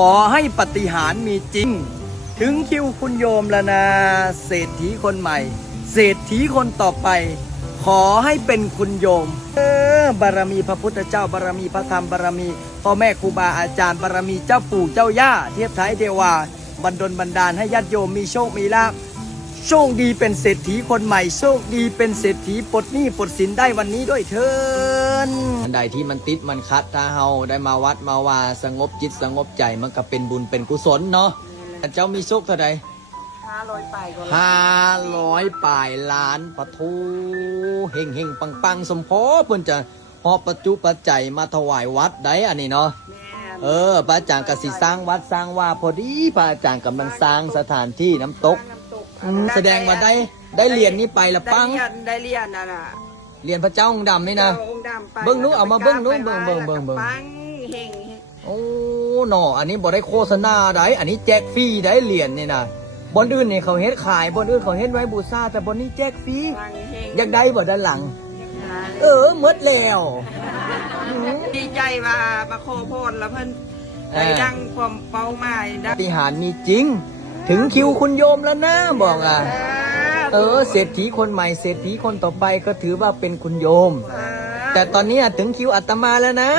อให้ปาฏิหาริย์มีจริง ถึงคิวคุณโยมแล้วนะเศรษฐีคนใหม่ เศรษฐีคนต่อไป ขอให้เป็นคุณโยมบารมีพระพุทธเจ้าบารมีพระธรรมบารมีพ่อแม่ครูบาอาจารย์บารมีเจ้าปู่เจ้าย่าเทพไทยเทวาบันดลบันดาลให้ญาติโยมมีโชคมีลาภโชคดีเป็นเศรษฐีคนใหม่โชคดีเป็นเศรษฐีปลดหนี้ปลดสินได้วันนี้ด้วยเถินอันใดที่มันติดมันคัดถ้าเฮาได้มาวัดมาว่าสงบจิตสงบใจมันก็เป็นบุญเป็นกุศลเนาะเจ้ามีโชคเท่าใด500 ปลายก็500 ปลายล้านปะทูเฮงเฮงปังปังสมพอเพิ่นจะหอบปัจจุปัจจัยมาถวายวัดได้อันนี้เนาะพระอาจารย์กสิสร้างวัดสร้างว่าพอดีพระอาจารย์กำลังสร้างสถานที่น้ำตกแสดงว่าได้เรียนนี้ไปละปังได้เรียนน่ะเรียนพระเจ้าองค์ดำนี่นะเบิ้งนู้เอามาเบิ้งนู้เบิ้งปังเฮงโอ้หนออันนี้บ่ได้โฆษณาได้อันนี้แจกฟรีได้เรียนนี่นะบอนอื่นเนี่ยเขาเฮ็ดขายบอนอื่นเขาเฮ็ดไว้บูชาแต่บอนนี้แจกฟรีอยากได้บ่ด้านหลังหมดแล้วดีใจว่ามาขอพรแล้วเพิ่นได้ดังความเป้าหมายปาฏิหาริย์มีจริงถึงคิวคุณโยมแล้วนะบอกเศรษฐีคนใหม่เศรษฐีคนต่อไปก็ถือว่าเป็นคุณโยมแต่ตอนนี้ถึงคิวอาตมาแล้วนะ